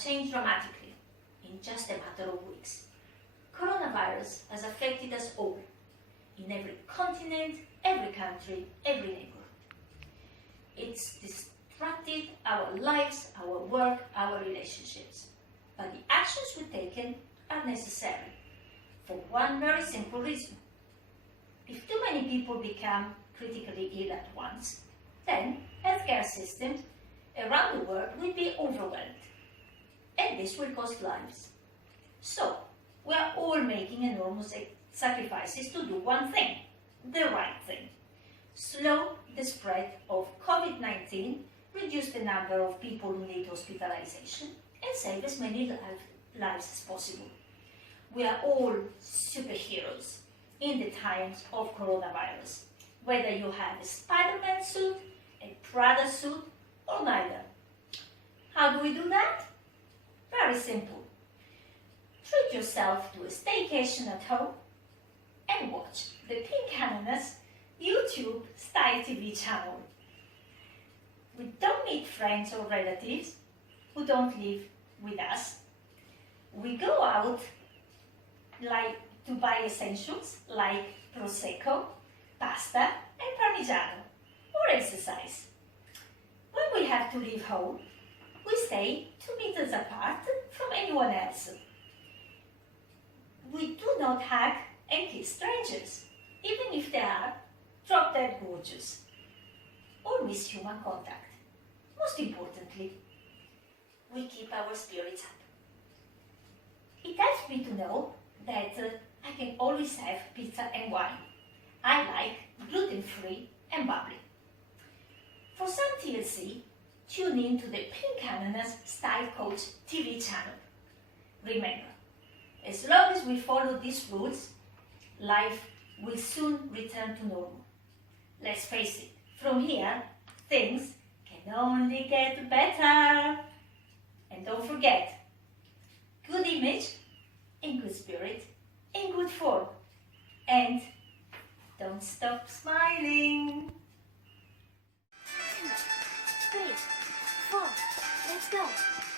have changed dramatically in just a matter of weeks. Coronavirus has affected us all, in every continent, every country, every neighborhood. It's disrupted our lives, our work, our relationships. But the actions we've taken are necessary for one very simple reason. If too many people become critically ill at once, then healthcare systems around the world will be overwhelmed, and this will cost lives. So, we are all making enormous sacrifices to do one thing, the right thing. Slow the spread of COVID-19, reduce the number of people who need hospitalization, and save as many lives as possible. We are all superheroes in the times of coronavirus, whether you have a Spider-Man suit, a Prada suit, or neither. How do we do that? Very simple. Treat yourself to a staycation at home and watch the Pinkananas YouTube style TV channel. We don't need friends or relatives who don't live with us. We go out to buy essentials like prosecco, pasta and parmigiano, or exercise. When we have to leave home, we stay 2 meters apart from anyone else. We do not hug and kiss strangers, even if they are drop-dead gorgeous, or miss human contact. Most importantly, we keep our spirits up. It helps me to know that I can always have pizza and wine. I like gluten-free and bubbly. For some TLC, tune in to the Pinkananas Style Coach TV channel. Remember, as long as we follow these rules, life will soon return to normal. Let's face it, from here, things can only get better. And don't forget, good image, in good spirit, in good form. And don't stop smiling. 2, 3, 4, let's go.